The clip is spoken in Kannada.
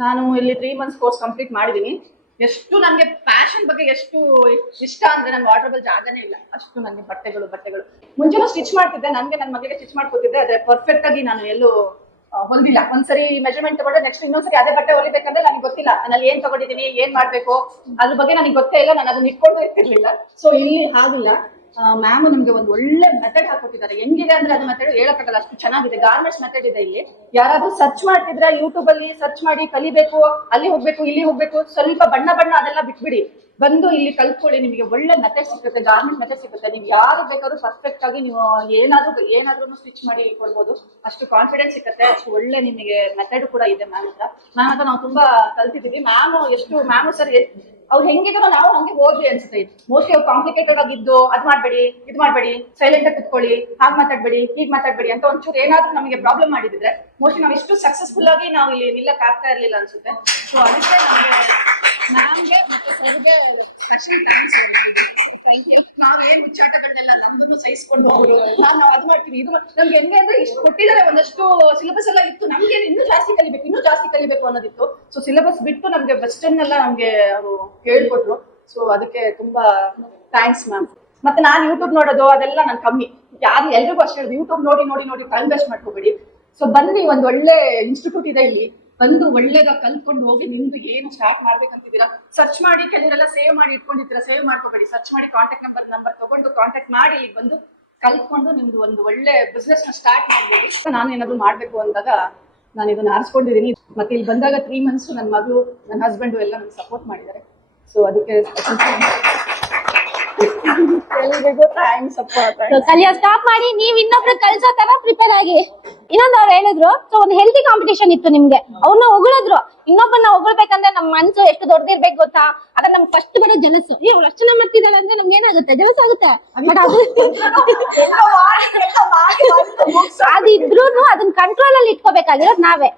ನಾನು ಇಲ್ಲಿ 3 months ಕೋರ್ಸ್ ಕಂಪ್ಲೀಟ್ ಮಾಡಿದೀನಿ. ಎಷ್ಟು ನನಗೆ ಪ್ಯಾಷನ್ ಬಗ್ಗೆ ಎಷ್ಟು ಇಷ್ಟ ಅಂದ್ರೆ ನನ್ಗೆ ವಾರ್ಡ್ರೋಬಲ್ ಜಾಗನೇ ಇಲ್ಲ, ಅಷ್ಟು ನನಗೆ ಬಟ್ಟೆಗಳು ಮುಂಚೆನೂ ಸ್ಟಿಚ್ ಮಾಡ್ತಿದ್ದೆ. ನನಗೆ ನನ್ನ ಮಗಳಿಗೆ ಸ್ಟಿಚ್ ಮಾಡ್ಕೊತಿದ್ದೆ, ಆದ್ರೆ ಪರ್ಫೆಕ್ಟ್ ಆಗಿ ನಾನು ಎಲ್ಲೂ ಹೊಲ್ದಿಲ್ಲ. ಒಂದ್ಸರಿ ಮೆಜರ್ಮೆಂಟ್ ತಗೊಂಡ್ರೆ ನೆಕ್ಸ್ಟ್ ಇನ್ನೊಂದ್ಸರಿ ಅದೇ ಬಟ್ಟೆ ಹೊಲಿಬೇಕಂದ್ರೆ ನನಗೆ ಗೊತ್ತಿಲ್ಲ ನಾನು ಏನ್ ತಗೊಂಡಿದ್ದೀನಿ, ಏನ್ ಮಾಡ್ಬೇಕು ಅದ್ರ ಬಗ್ಗೆ ನನಗೆ ಗೊತ್ತೇ ಇಲ್ಲ. ನಾನು ಅದನ್ನ ಇಟ್ಕೊಂಡು ಇರ್ತಿರ್ಲಿಲ್ಲ. ಸೊ ಇಲ್ಲಿ ಹಾಗಿಲ್ಲ, ಮ್ಯಾಮ್ ನಮ್ಗೆ ಒಂದು ಒಳ್ಳೆ ಮೆಥಡ್ ಹಾಕೊಟ್ಟಿದ್ದಾರೆ. ಹೆಂಗಿದೆ ಅಂದ್ರೆ ಅದು ಮೆಥಡ್ ಹೇಳಕ್ಕಾಗಲ್ಲ, ಅಷ್ಟು ಚೆನ್ನಾಗಿದೆ. ಗಾರ್ಮೆಂಟ್ಸ್ ಮೆಥಡ್ ಇದೆ ಇಲ್ಲಿ. ಯಾರಾದ್ರೂ ಸರ್ಚ್ ಮಾಡ್ತಿದ್ರೆ ಯೂಟ್ಯೂಬ್ ಅಲ್ಲಿ ಸರ್ಚ್ ಮಾಡಿ ಕಲಿಬೇಕು, ಅಲ್ಲಿ ಹೋಗ್ಬೇಕು ಇಲ್ಲಿ ಹೋಗ್ಬೇಕು, ಸ್ವಲ್ಪ ಬಣ್ಣ ಅದೆಲ್ಲ ಬಿಟ್ಬಿಡಿ, ಬಂದು ಇಲ್ಲಿ ಕಲ್ತ್ಕೊಳ್ಳಿ. ನಿಮಗೆ ಒಳ್ಳೆ ಮೆಥಡ್ ಸಿಗುತ್ತೆ, ಗಾರ್ಮೆಂಟ್ ಮೆಥಡ್ ಸಿಗುತ್ತೆ. ನೀವು ಯಾರು ಬೇಕಾದ್ರೂ ಪರ್ಫೆಕ್ಟ್ ಆಗಿ ನೀವು ಏನಾದ್ರೂ ಸ್ಟಿಚ್ ಮಾಡಿ ಕೊಡ್ಬೋದು. ಅಷ್ಟು ಕಾನ್ಫಿಡೆನ್ಸ್ ಸಿಗುತ್ತೆ, ಅಷ್ಟು ಒಳ್ಳೆ ನಿಮಗೆ ಮೆಥಡ್ ಕೂಡ ಇದೆ ಮ್ಯಾಮ್ ಹತ್ರ ನಾವು ತುಂಬಾ ಕಲ್ತಿದೀವಿ. ಮ್ಯಾಮ್ ಸರ್ ಅವ್ರು ಹೆಂಗಿದ್ರು ನಾವು ಹಂಗೆ ಹೋದ್ವಿ ಅನ್ಸುತ್ತೆ. ಮೋಸ್ಟ್ಲಿ ಅವ್ರು ಕಾಂಪ್ಲಿಕೇಟೆಡ್ ಆಗಿದ್ದು ಅದ್ ಮಾಡ್ಬೇಡಿ ಇದ್ ಮಾಡ್ಬೇಡಿ, ಸೈಲೆಂಟ್ ಆಗಿ ಕುತ್ಕೊಳ್ಳಿ, ಹಾಗೆ ಮಾತಾಡ್ಬೇಡಿ ಹೀಗ್ ಮಾತಾಡ್ಬೇಡಿ ಅಂತ ಒಂಚೂರು ಏನಾದ್ರೂ ನಮಗೆ ಪ್ರಾಬ್ಲಮ್ ಮಾಡಿದ್ರೆ ಮೋಸ್ಟ್ಲಿ ನಾವು ಇಷ್ಟು ಸಕ್ಸಸ್ಫುಲ್ ಆಗಿ ನಾವು ಇಲ್ಲಿ ನಿಲ್ಲಕ್ ಆಗ್ತಾ ಇರ್ಲಿಲ್ಲ ಅನ್ಸುತ್ತೆ. ಸೊ ಅದಕ್ಕೆ ಮ್ಯಾಮ್ಗೆ ಮತ್ತೆ ಸರ್ಗೆ ಸ್ಪೆಷಲ್ ಥ್ಯಾಂಕ್ಸ್. ನಾವೇನ್ ಹುಚ್ಚಾಟಗಳನ್ನೆಲ್ಲ ನಮ್ದು ಸಹಿಸ್ಕೊಂಡು ನಾವು ಅದ್ ಮಾಡ್ತೀವಿ ಇದು ನಮ್ಗೆ ಹೆಂಗೆ ಅಂದ್ರೆ ಇಷ್ಟು ಕೊಟ್ಟಿದ್ದಾರೆ, ಒಂದಷ್ಟು ಸಿಲೆಬಸ್ ಎಲ್ಲ ಇತ್ತು. ನಮ್ಗೆ ಇನ್ನೂ ಜಾಸ್ತಿ ಕಲಿಬೇಕು ಅನ್ನೋದಿತ್ತು. ಸೊ ಸಿಲೆಬಸ್ ಬಿಟ್ಟು ನಮ್ಗೆ ವೆಸ್ಟರ್ನ್ ಎಲ್ಲ ನಮ್ಗೆ ಅವರು ಹೇಳ್ಕೊಟ್ರು. ಸೊ ಅದಕ್ಕೆ ತುಂಬಾ ಥ್ಯಾಂಕ್ಸ್ ಮ್ಯಾಮ್. ಮತ್ತೆ ನಾನು ಯೂಟ್ಯೂಬ್ ನೋಡೋದು ಅದೆಲ್ಲ ನನ್ ಕಮ್ಮಿ. ಎಲ್ರಿಗೂ ಅಷ್ಟೇ ಹೇಳೋದು, ಯೂಟ್ಯೂಬ್ ನೋಡಿ ಟೈಮ್ ವೇಸ್ಟ್ ಮಾಡ್ಕೋಬೇಡಿ. ಸೊ ಬನ್ನಿ, ಒಂದ್ ಒಳ್ಳೆ ಇನ್ಸ್ಟಿಟ್ಯೂಟ್ ಇದೆ ಇಲ್ಲಿ, ಬಂದು ಒಳ್ಳೇದಾಗ ಕಲ್ತ್ಕೊಂಡು ಹೋಗಿ ನಿಮ್ದು ಏನು ಸ್ಟಾರ್ಟ್ ಮಾಡ್ಬೇಕಂತಿದ್ದೀರಾ ಸರ್ಚ್ ಮಾಡಿ. ಕೆಲವರೆಲ್ಲ ಸೇವ್ ಮಾಡಿ ಇಟ್ಕೊಂಡಿರ್ತೀರಾ, ಸೇವ್ ಮಾಡ್ಕೋಬೇಡಿ. ಸರ್ಚ್ ಮಾಡಿ ಕಾಂಟ್ಯಾಕ್ಟ್ ನಂಬರ್ ತಗೊಂಡು ಕಾಂಟ್ಯಾಕ್ಟ್ ಮಾಡಿ ಇಲ್ಲಿ ಬಂದು ಕಲ್ತ್ಕೊಂಡು ನಿಮ್ದು ಒಂದು ಒಳ್ಳೆ ಬಿಸ್ನೆಸ್ ನ ಸ್ಟಾರ್ಟ್ ಮಾಡ್ಬೋದು. ನಾನು ಏನಾದ್ರು ಮಾಡ್ಬೇಕು ಅಂದಾಗ ನಾನು ಇದನ್ನ ಆರಿಸ್ಕೊಂಡಿದ್ದೀನಿ. ಮತ್ತೆ ಇಲ್ಲಿ ಬಂದಾಗ 3 months ನನ್ನ ಮಗಳು ನನ್ನ ಹಸ್ಬೆಂಡ್ ಎಲ್ಲ ನನಗೆ ಸಪೋರ್ಟ್ ಮಾಡಿದ್ದಾರೆ. ಸೊ ಅದಕ್ಕೆ ಕಲಿಯೋ ಸ್ಟಾಪ್ ಮಾಡಿ ನೀವ್ ಇನ್ನೊಬ್ರು ಕಲ್ಸೋ ತರ ಪ್ರಿಪೇರ್ ಆಗಿ. ಇನ್ನೊಂದು ಅವ್ರು ಹೇಳಿದ್ರು, ಸೊ ಒಂದು ಹೆಲ್ತಿ ಕಾಂಪಿಟೇಷನ್ ಇತ್ತು ನಿಮ್ಗೆ, ಅವ್ರನ್ನ ಹೊಗಳಿದ್ರು. ಇನ್ನೊಬ್ಬನ ಹೊಗಳ್ಬೇಕಂದ್ರೆ ನಮ್ ಮನ್ಸು ಎಷ್ಟು ದೊಡ್ಡದಿರ್ಬೇಕು ಗೊತ್ತಾ? ಅದ ನಮ್ ಫಸ್ಟ್ ಬರೀ ಜಲಸು. ಅವ್ಳು ಅಷ್ಟು ಚೆನ್ನಾಗಿ ಮಾಡ್ತಿದ್ದಾಳೆ ಅಂದ್ರೆ ನಮ್ಗೆ ಏನಾಗುತ್ತೆ, ಜಲಸ್ ಆಗುತ್ತೆ. ಬಟ್ ಅದಿದ್ರು ಅದನ್ನ ಕಂಟ್ರೋಲ್ ಅಲ್ಲಿ ಇಟ್ಕೋಬೇಕಾಗಿರೋದು ನಾವೇ.